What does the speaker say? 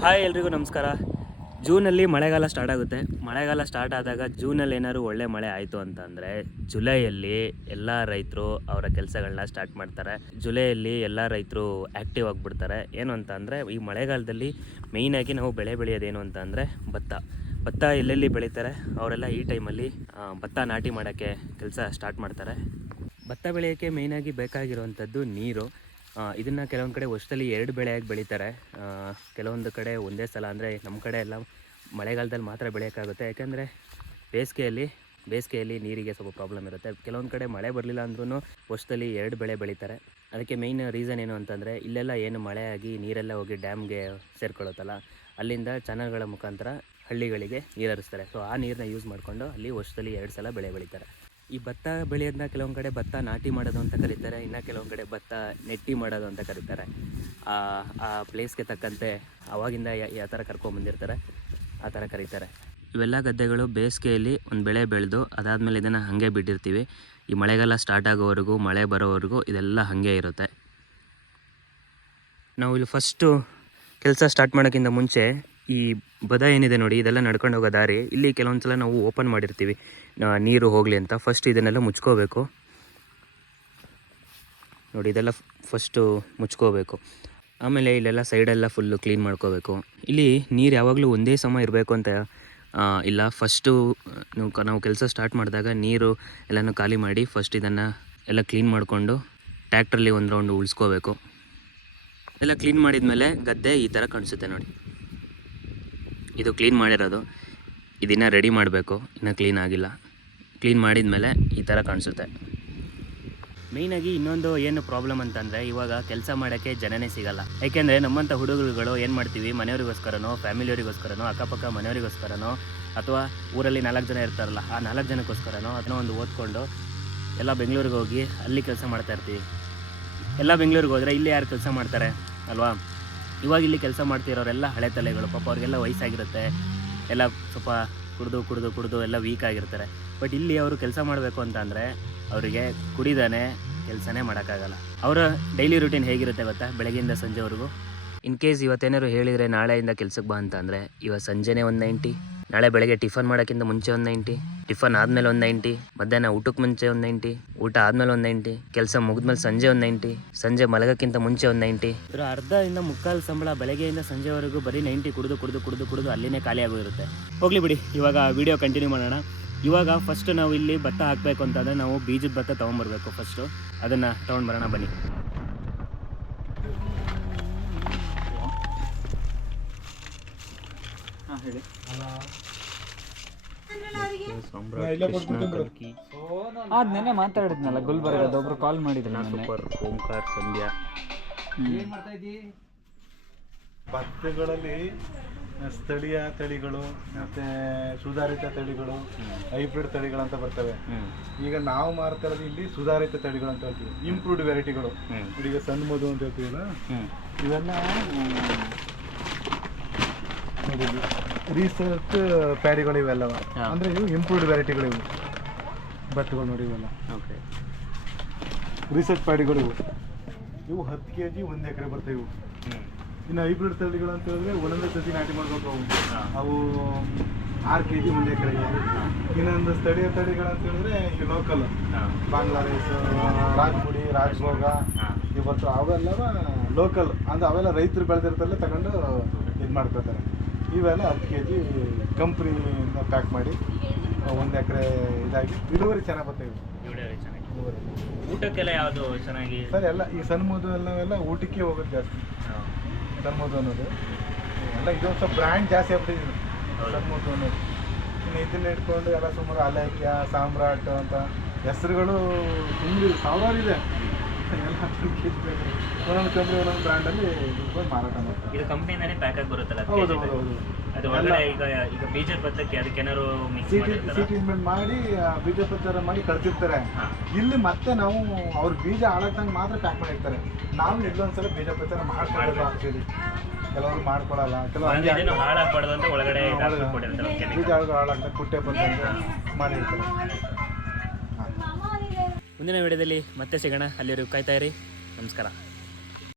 Hi ಎಲ್ರಿಗೂ ನಮಸ್ಕಾರ. ಜೂನಲ್ಲಿ ಮಳೆಗಾಲ ಸ್ಟಾರ್ಟ್ ಆಗುತ್ತೆ. ಮಳೆಗಾಲ ಸ್ಟಾರ್ಟ್ ಆದಾಗ ಜೂನಲ್ಲಿ ಏನಾದ್ರು ಒಳ್ಳೆ ಮಳೆ ಆಯಿತು ಅಂತಂದರೆ ಜುಲೈಯಲ್ಲಿ ಎಲ್ಲ ರೈತರು ಅವರ ಕೆಲಸಗಳನ್ನ ಸ್ಟಾರ್ಟ್ ಮಾಡ್ತಾರೆ. ಜುಲೈಯಲ್ಲಿ ಎಲ್ಲ ರೈತರು ಆ್ಯಕ್ಟಿವ್ ಆಗಿಬಿಡ್ತಾರೆ. ಏನು ಅಂತ ಅಂದರೆ ಈ ಮಳೆಗಾಲದಲ್ಲಿ ಮೇಯ್ನಾಗಿ ನಾವು ಬೆಳೆ ಬೆಳೆಯೋದೇನು ಅಂತ ಅಂದರೆ ಭತ್ತ. ಭತ್ತ ಎಲ್ಲೆಲ್ಲಿ ಬೆಳೀತಾರೆ? ಅವರೆಲ್ಲ ಈ ಟೈಮಲ್ಲಿ ಭತ್ತ ನಾಟಿ ಮಾಡೋಕ್ಕೆ ಕೆಲಸ ಸ್ಟಾರ್ಟ್ ಮಾಡ್ತಾರೆ. ಭತ್ತ ಬೆಳೆಯೋಕ್ಕೆ ಮೇಯ್ನಾಗಿ ಬೇಕಾಗಿರುವಂಥದ್ದು ನೀರು. ಇದನ್ನ ಕೆಲವೊಂದು ಕಡೆ ವರ್ಷದಲ್ಲಿ ಎರಡು ಬೆಳೆಯಾಗಿ ಬೆಳೀತಾರೆ. ಕೆಲವೊಂದು ಕಡೆ ಒಂದೇ ಸಲ ಅಂದರೆ ನಮ್ಮ ಕಡೆ ಎಲ್ಲ ಮಳೆಗಾಲದಲ್ಲಿ ಮಾತ್ರ ಬೆಳೆಯೋಕ್ಕಾಗುತ್ತೆ. ಯಾಕೆಂದರೆ ಬೇಸಿಗೆಯಲ್ಲಿ ಬೇಸಿಗೆಯಲ್ಲಿ ನೀರಿಗೆ ಸ್ವಲ್ಪ ಪ್ರಾಬ್ಲಮ್ ಇರುತ್ತೆ. ಕೆಲವೊಂದು ಕಡೆ ಮಳೆ ಬರಲಿಲ್ಲ ಅಂದ್ರೂ ವರ್ಷದಲ್ಲಿ ಎರಡು ಬೆಳೆ ಬೆಳೀತಾರೆ. ಅದಕ್ಕೆ ಮೇಯ್ನ್ ರೀಸನ್ ಏನು ಅಂತಂದರೆ ಇಲ್ಲೆಲ್ಲ ಏನು ಮಳೆ ಆಗಿ ನೀರೆಲ್ಲ ಹೋಗಿ ಡ್ಯಾಮ್ಗೆ ಸೇರ್ಕೊಳ್ಳುತ್ತಲ್ಲ, ಅಲ್ಲಿಂದ ಚಾನಲ್ಗಳ ಮುಖಾಂತರ ಹಳ್ಳಿಗಳಿಗೆ ನೀರು ಹರಿಸ್ತಾರೆ. ಸೊ ಆ ನೀರನ್ನ ಯೂಸ್ ಮಾಡಿಕೊಂಡು ಅಲ್ಲಿ ವರ್ಷದಲ್ಲಿ ಎರಡು ಸಲ ಬೆಳೆ ಬೆಳೀತಾರೆ. ಈ ಭತ್ತ ಬೆಳೆಯೋದನ್ನ ಕೆಲವೊಂದು ಕಡೆ ಭತ್ತ ನಾಟಿ ಮಾಡೋದು ಅಂತ ಕರೀತಾರೆ, ಇನ್ನು ಕೆಲವೊಂದು ಕಡೆ ಭತ್ತ ನೆಟ್ಟಿ ಮಾಡೋದು ಅಂತ ಕರೀತಾರೆ. ಆ ಪ್ಲೇಸ್ಗೆ ತಕ್ಕಂತೆ ಅವಾಗಿಂದ ಯಾವ ಥರ ಕರ್ಕೊಂಬಂದಿರ್ತಾರೆ ಆ ಥರ ಕರೀತಾರೆ. ಇವೆಲ್ಲ ಗದ್ದೆಗಳು ಬೇಸಿಗೆಯಲ್ಲಿ ಒಂದು ಬೆಳೆ ಬೆಳೆದು ಅದಾದಮೇಲೆ ಇದನ್ನು ಹಾಗೆ ಬಿಟ್ಟಿರ್ತೀವಿ. ಈ ಮಳೆಗಾಲ ಸ್ಟಾರ್ಟ್ ಆಗೋವರೆಗೂ, ಮಳೆ ಬರೋವರೆಗೂ ಇದೆಲ್ಲ ಹಾಗೆ ಇರುತ್ತೆ. ನಾವು ಇಲ್ಲಿ ಫಸ್ಟು ಕೆಲಸ ಸ್ಟಾರ್ಟ್ ಮಾಡೋಕ್ಕಿಂತ ಮುಂಚೆ ಈ ಬದ ಏನಿದೆ ನೋಡಿ, ಇದೆಲ್ಲ ನಡ್ಕೊಂಡು ಹೋಗೋ ದಾರಿ. ಇಲ್ಲಿ ಕೆಲವೊಂದು ಸಲ ನಾವು ಓಪನ್ ಮಾಡಿರ್ತೀವಿ. ನೀರು ಹೋಗಲಿ ಅಂತ. ಫಸ್ಟ್ ಇದನ್ನೆಲ್ಲ ಮುಚ್ಕೋಬೇಕು. ನೋಡಿ, ಇದೆಲ್ಲ ಫಸ್ಟು ಮುಚ್ಕೋಬೇಕು. ಆಮೇಲೆ ಇಲ್ಲೆಲ್ಲ ಸೈಡೆಲ್ಲ ಫುಲ್ಲು ಕ್ಲೀನ್ ಮಾಡ್ಕೋಬೇಕು. ಇಲ್ಲಿ ನೀರು ಯಾವಾಗಲೂ ಒಂದೇ ಸಮ ಇರಬೇಕು ಅಂತ ಇಲ್ಲ. ಫಸ್ಟು ನಾವು ಕೆಲಸ ಸ್ಟಾರ್ಟ್ ಮಾಡಿದಾಗ ನೀರು ಎಲ್ಲನೂ ಖಾಲಿ ಮಾಡಿ ಫಸ್ಟ್ ಇದನ್ನು ಎಲ್ಲ ಕ್ಲೀನ್ ಮಾಡಿಕೊಂಡು ಟ್ಯಾಕ್ಟ್ರಲ್ಲಿ ಒಂದು ರೌಂಡ್ ಉಳಿಸ್ಕೋಬೇಕು. ಎಲ್ಲ ಕ್ಲೀನ್ ಮಾಡಿದ ಮೇಲೆ ಗದ್ದೆ ಈ ಥರ ಕಾಣಿಸುತ್ತೆ ನೋಡಿ. ಇದು ಕ್ಲೀನ್ ಮಾಡಿರೋದು. ಇದನ್ನು ರೆಡಿ ಮಾಡಬೇಕು. ಇನ್ನೂ ಕ್ಲೀನ್ ಆಗಿಲ್ಲ. ಕ್ಲೀನ್ ಮಾಡಿದ್ಮೇಲೆ ಈ ಥರ ಕಾಣಿಸುತ್ತೆ. ಮೇಯ್ನಾಗಿ ಇನ್ನೊಂದು ಏನು ಪ್ರಾಬ್ಲಮ್ ಅಂತಂದರೆ ಇವಾಗ ಕೆಲಸ ಮಾಡೋಕ್ಕೆ ಜನನೇ ಸಿಗಲ್ಲ. ಯಾಕೆಂದರೆ ನಮ್ಮಂಥ ಹುಡುಗರುಗಳು ಏನು ಮಾಡ್ತೀವಿ? ಮನೆಯವರಿಗೋಸ್ಕರನೋ, ಫ್ಯಾಮಿಲಿಯವರಿಗೋಸ್ಕರನೋ, ಅಕ್ಕಪಕ್ಕ ಮನೆಯವರಿಗೋಸ್ಕರನೋ, ಅಥವಾ ಊರಲ್ಲಿ ನಾಲ್ಕು ಜನ ಇರ್ತಾರಲ್ಲ, ಆ ನಾಲ್ಕು ಜನಕ್ಕೋಸ್ಕರನೋ ಅದನ್ನ ಒಂದು ಓದ್ಕೊಂಡು ಎಲ್ಲ ಬೆಂಗಳೂರಿಗೆ ಹೋಗಿ ಅಲ್ಲಿ ಕೆಲಸ ಮಾಡ್ತಾ ಇರ್ತೀವಿ. ಎಲ್ಲ ಬೆಂಗಳೂರಿಗೆ ಹೋದರೆ ಇಲ್ಲಿ ಯಾರು ಕೆಲಸ ಮಾಡ್ತಾರೆ? ಅಲ್ವಾ? ಇವಾಗ ಇಲ್ಲಿ ಕೆಲಸ ಮಾಡ್ತಿರೋರೆಲ್ಲ ಹಳೆ ತಲೆಗಳು, ಪಾಪ ಅವ್ರಿಗೆಲ್ಲ ವಯಸ್ಸಾಗಿರುತ್ತೆ. ಎಲ್ಲ ಸ್ವಲ್ಪ ಕುಡಿದು ಕುಡಿದು ಕುಡಿದು ಎಲ್ಲ ವೀಕ್ ಆಗಿರ್ತಾರೆ. ಬಟ್ ಇಲ್ಲಿ ಅವರು ಕೆಲಸ ಮಾಡಬೇಕು ಅಂತ ಅಂದರೆ ಅವರಿಗೆ ಕುಡಿದಾನೆ ಕೆಲಸನೇ ಮಾಡೋಕ್ಕಾಗಲ್ಲ. ಅವರ ಡೈಲಿ ರುಟೀನ್ ಹೇಗಿರುತ್ತೆ ಗೊತ್ತಾ? ಬೆಳಗ್ಗೆಯಿಂದ ಸಂಜೆವರೆಗೂ. ಇನ್ ಕೇಸ್ ಇವತ್ತೇನಾದ್ರು ಹೇಳಿದರೆ ನಾಳೆಯಿಂದ ಕೆಲಸಕ್ಕೆ ಬಾ ಅಂತ ಅಂದರೆ, ಇವಾಗ ಸಂಜೆನೇ ಒಂದು ನೈಂಟಿ ನಾಳೆ ಬೆಳಗ್ಗೆ ಟಿಫನ್ ಮಾಡೋಕ್ಕಿಂತ ಮುಂಚೆ ಒಂದು ನೈಂಟಿ, ಟಿಫನ್ ಆದಮೇಲೆ ಒಂದು ನೈಂಟಿ, ಮಧ್ಯಾಹ್ನ ಊಟಕ್ಕೆ ಮುಂಚೆ ಒಂದು ನೈಂಟಿ, ಊಟ ಆದಮೇಲೆ ಒಂದು ನೈಂಟಿ, ಕೆಲಸ ಮುಗಿದ್ಮೇಲೆ ಸಂಜೆ ಒಂದು ನೈಂಟಿ, ಸಂಜೆ ಮಲಗೋಕ್ಕಿಂತ ಮುಂಚೆ ಒಂದು ನೈಂಟಿ. ಇದರ ಅರ್ಧದಿಂದ ಮುಕ್ಕಾಲು ಸಂಬಳ ಬೆಳಗ್ಗೆಯಿಂದ ಸಂಜೆವರೆಗೂ ಬರೀ ನೈಂಟಿ ಕುಡಿದು ಕುಡಿದು ಕುಡಿದು ಕುಡಿದು ಅಲ್ಲಿನೇ ಖಾಲಿ ಆಗೋಗಿರುತ್ತೆ. ಹೋಗ್ಲಿ ಬಿಡಿ, ಇವಾಗ ವಿಡಿಯೋ ಕಂಟಿನ್ಯೂ ಮಾಡೋಣ. ಇವಾಗ ಫಸ್ಟ್ ನಾವು ಇಲ್ಲಿ ಭತ್ತ ಹಾಕಬೇಕು ಅಂತಂದರೆ ನಾವು ಬೀಜದ ಭತ್ತ ತೊಗೊಂಬರ್ಬೇಕು ಫಸ್ಟು ಅದನ್ನು ತೊಗೊಂಡು ಬರೋಣ ಬನ್ನಿ. ಹೇಳಿ. ಅದ್ ನೆನೆ ಮಾತಾಡಿದ್ನಲ್ಲ ಗುಲ್ಬರ್ಗದ ಒಬ್ರು ಕಾಲ್ ಮಾಡಿದ್ರು ನಾನು ಸೂಪರ್ ಓಂಕಾರ್ ಸಂಧ್ಯಾ. ಭತ್ತಗಳಲ್ಲಿ ಸ್ಥಳೀಯ ತಳಿಗಳು ಮತ್ತೆ ಸುಧಾರಿತ ತಳಿಗಳು ಹೈಬ್ರಿಡ್ ತಳಿಗಳು ಅಂತ ಬರ್ತವೆ. ಈಗ ನಾವು ಮಾರ್ತಾ ಇರೋದು ಇಲ್ಲಿ ಸುಧಾರಿತ ತಳಿಗಳು ಅಂತ ಹೇಳ್ತೀವಿ. ಇಂಪ್ರೂವ್ಡ್ ವೆರೈಟಿಗಳು. ಈಗ ಸಣ್ಣ ಮಧು ಅಂತ ಹೇಳ್ತೀವಲ್ಲ? ಇವೆಲ್ಲ ರೀಸರ್ಚ್ ಪ್ಯಾಡಿಗಳು ಇವೆಲ್ಲವ. ಅಂದರೆ ಇವು ಇಂಪ್ರೂವ್ಡ್ ವೆರೈಟಿಗಳು ಇವು. ಭತ್ತಗಳು ನೋಡಿ ಇವೆಲ್ಲ. ಓಕೆ. ರೀಸೆಂಟ್ ಪ್ಯಾಡಿಗಳು ಇವು. ಇವು ಹತ್ತು ಕೆ ಜಿ ಒಂದು ಎಕರೆ ಬರ್ತವೆ ಇವು. ಇನ್ನು ಹೈಬ್ರಿಡ್ ತಳಿಗಳು ಅಂತ ಹೇಳಿದ್ರೆ ಒಂದೊಂದೇ ಸತಿ ನಾಟಿ ಮಾಡ್ಬೇಕು ಅವು. ಅವು ಆರು ಕೆ ಜಿ ಒಂದು ಎಕರೆಗೆ ಇನ್ನೊಂದು ಸ್ಥಳೀಯ ತಳಿಗಳು ಅಂತ ಹೇಳಿದ್ರೆ ಈ ಲೋಕಲ್ ಬಾಂಗ್ಲಾದೇಶ ರಾಜ್ಗುಡಿ ರಾಜ್ಪುಡಿ ರಾಜ್ಭೋಗ ಇವತ್ತು ಅವೆಲ್ಲವ ಲೋಕಲ್ ಅಂದ್ರೆ ಅವೆಲ್ಲ ರೈತರು ಬೆಳೆದಿರ್ತಾರಲ್ಲ ತಗೊಂಡು ಇದು ಮಾಡ್ಕೋತಾರೆ. ಇವೆಲ್ಲ ಹತ್ತು ಕೆ ಜಿ ಕಂಪ್ನಿಯಿಂದ ಪ್ಯಾಕ್ ಮಾಡಿ ಒಂದು ಎಕರೆ ಇದಾಗಿ ಇಳುವರಿ ಚೆನ್ನಾಗಿ. ಇಳುವರಿ ಊಟಕ್ಕೆಲ್ಲ ಯಾವುದು ಚೆನ್ನಾಗಿ? ಸರ್ ಎಲ್ಲ ಈ ಸಣ್ಣ ಎಲ್ಲವೆಲ್ಲ ಊಟಕ್ಕೆ ಹೋಗೋದು ಜಾಸ್ತಿ. ಸನ್ಮೋದು ಅನ್ನೋದು. ಎಲ್ಲ ಇದೊಂದು ಸ್ವಲ್ಪ ಬ್ರ್ಯಾಂಡ್ ಜಾಸ್ತಿ ಆಗ್ಬಿಟ್ಟಿದೆ. ಸಣ್ಣ ಅನ್ನೋದು. ಇನ್ನು ಇದನ್ನ ಇಟ್ಕೊಂಡು ಎಲ್ಲ ಸುಮಾರು ಅಲೈಕ್ಯ ಸಾಮ್ರಾಟ್ ಅಂತ ಹೆಸರುಗಳು ತುಂಬ ಸಾವಿರಾರು ಇದೆ. ಎಲ್ಲ ಒಂದೊಂದು ಕಂಪ್ನಿ ಒಂದೊಂದು ಬ್ರ್ಯಾಂಡಲ್ಲಿ ಬಂದು ಮಾರಾಟ ಮಾಡ್ತಾರೆ ಇದು ಕಂಪ್ನಿಯಿಂದಾನೇ ಪ್ಯಾಕ್ ಆಗಿ ಬರುತ್ತಲ್ಲ ಅದು ಹೌದು ಹೌದು ಹೌದು. ಅದು ಒಳಗಡೆ ಈಗ ಈಗ ಬೀಜ ಪತ್ರಕ್ಕೆ ಅದಕ್ಕೆ ಏನಾದ್ರು ಮಿಕ್ಸ್ ಸಿ ಟಿ ಮಾಡಿರ್ತಾರ ಟ್ರೀಟ್ಮೆಂಟ್ ಮಾಡಿ ಆ, ಬೀಜ ಪ್ರಚಾರ ಮಾಡಿ ಕಳ್ಸಿರ್ತಾರೆ ಹಾ. ಇಲ್ಲಿ ಮತ್ತೆ ನಾವು ಅವ್ರ ಬೀಜ ಹಾಳಾಗ್ದಂಗೆ ಮಾತ್ರ ಪ್ಯಾಕ್ ಮಾಡಿರ್ತಾರೆ. ನಾವು ಇಲ್ಲೊಂದ್ಸಲ ಬೀಜ ಪ್ರಚಾರ ಮಾಡ್ಕೊಳ್ಬೇಕು ಆಕ್ಚುಲಿ ಕೆಲವರು ಮಾಡ್ಕೊಳಲ್ಲ ಕೆಲವರು ಹಂಗೆ ಹಾಳಾಗಬಾರ್ದು ಅಂತ ಒಳಗಡೆ ಹಾ, ಇದಾಕಿ ಬೀಜ. ಹಾಳು ಹಾಳಾಗ್ತದೆ ಕುಟ್ಟೆ ಬಂದಂಗೆ ಮಾಡಿರ್ತಾರೆ. ಮುಂದಿನ ವಿಡಿಯೋದಲ್ಲಿ ಮತ್ತೆ ಸಿಗೋಣ. ಅಲ್ಲಿವರೆಗೂ ಕಾಯ್ತಾ ಇರಿ. ನಮಸ್ಕಾರ.